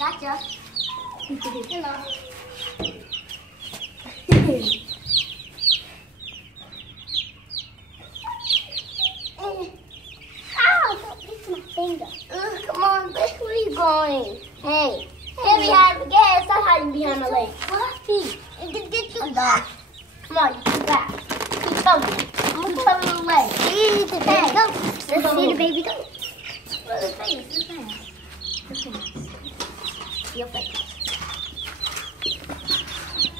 Gotcha. Hello. Ow, don't pick my finger. Come on, bitch, where you going? Hey, get behind the gas. Stop hiding behind my leg. Fluffy. I'm done. Come on, you keep back. Keep going. I'm gonna cover your leg. See the baby go. Let's see the baby go. Look at the face. Look at this. Your face.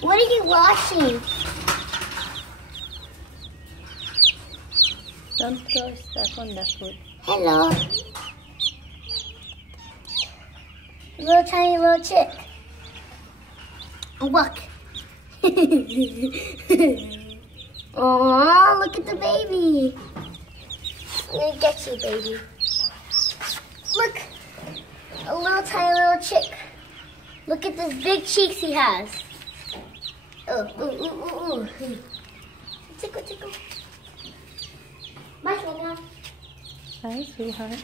What are you washing? Don't throw stuff on the food. Hello. Little tiny little chick. Look. Oh, look at the baby. Let me get you, baby. Look. A little tiny little chick. Look at this big cheeks he has. Oh, ooh. Tickle, tickle. Bye, Mom. Hi, sweetheart.